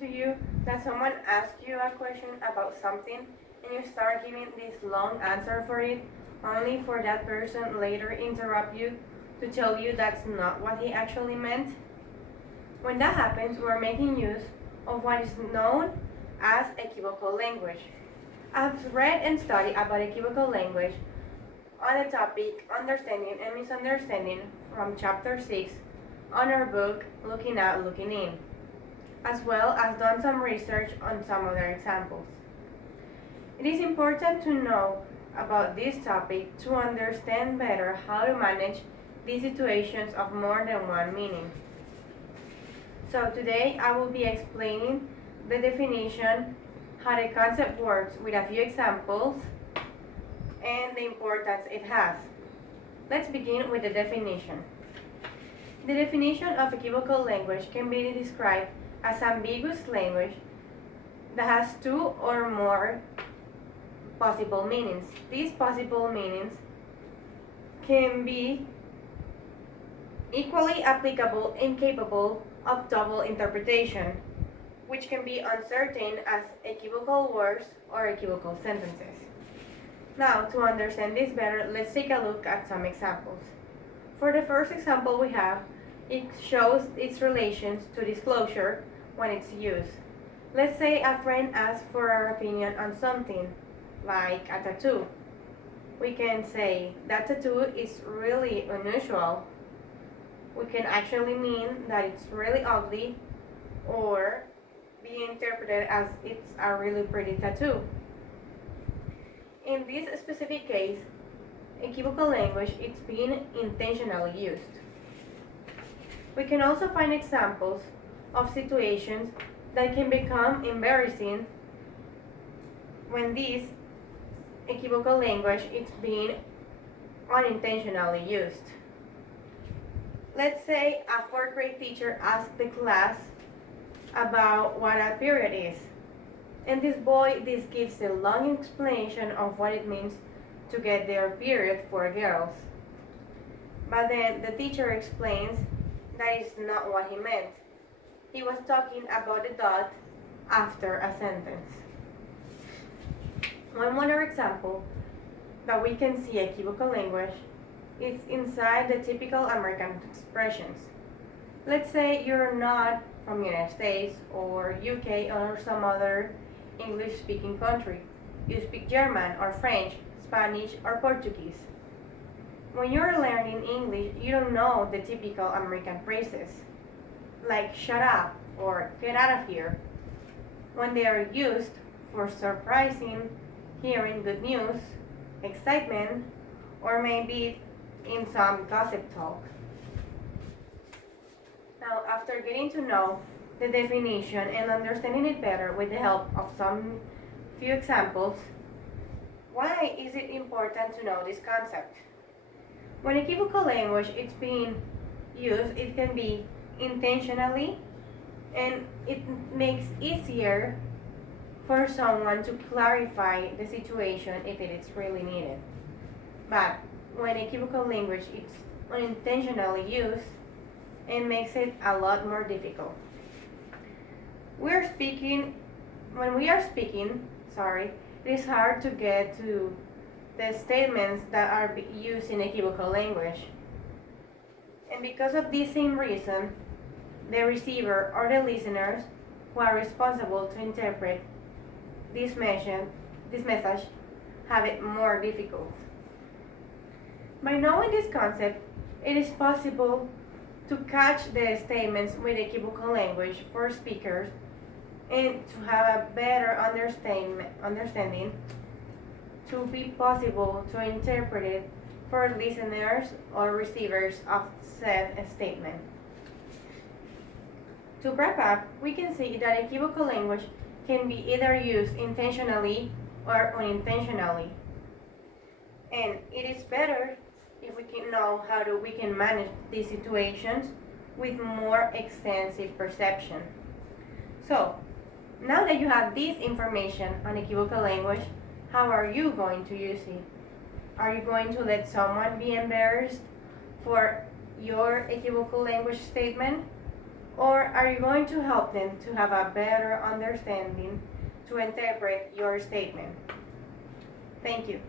to you that someone asks you a question about something and you start giving this long answer for it, only for that person later interrupt you to tell you that's not what he actually meant? When that happens, we're making use of what is known as equivocal language. I've read and studied about equivocal language on the topic Understanding and Misunderstanding from Chapter 6 on our book Looking Out, Looking In, as well as done some research on some other examples. It is important to know about this topic to understand better how to manage these situations of more than one meaning. So today I will be explaining the definition, how the concept works with a few examples, and the importance it has. Let's begin with the definition. The definition of equivocal language can be described as ambiguous language that has two or more possible meanings. These possible meanings can be equally applicable and capable of double interpretation, which can be uncertain as equivocal words or equivocal sentences. Now, to understand this better, let's take a look at some examples. For the first example we have, it shows its relations to disclosure when it's used. Let's say a friend asks for our opinion on something, like a tattoo. We can say, that tattoo is really unusual. We can actually mean that it's really ugly, or be interpreted as it's a really pretty tattoo. In this specific case, equivocal language is being intentionally used. We can also find examples of situations that can become embarrassing when this equivocal language is being unintentionally used. Let's say a fourth grade teacher asks the class about what a period is. And this gives a long explanation of what it means to get their period for girls. But then the teacher explains that is not what he meant. He was talking about the dot after a sentence. One more example that we can see equivocal language is inside the typical American expressions. Let's say you're not from the United States or UK or some other English-speaking country. You speak German or French, Spanish or Portuguese. When you're learning English, you don't know the typical American phrases, like shut up or get out of here, when they are used for surprising, hearing good news, excitement, or maybe in some gossip talk. Now, after getting to know the definition and understanding it better with the help of some few examples, why is it important to know this concept? When equivocal language is being used, it can be intentionally, and it makes easier for someone to clarify the situation if it is really needed. But when equivocal language is unintentionally used, it makes it a lot more difficult. When we are speaking, it is hard to get to the statements that are used in equivocal language. And because of this same reason, the receiver or the listeners who are responsible to interpret this message have it more difficult. By knowing this concept, it is possible to catch the statements with equivocal language for speakers and to have a better understanding to be possible to interpret it for listeners or receivers of said statement. To wrap up, we can see that equivocal language can be either used intentionally or unintentionally. And it is better if we can know how we can manage these situations with more extensive perception. So, now that you have this information on equivocal language, how are you going to use it? Are you going to let someone be embarrassed for your equivocal language statement? Or are you going to help them to have a better understanding to interpret your statement? Thank you.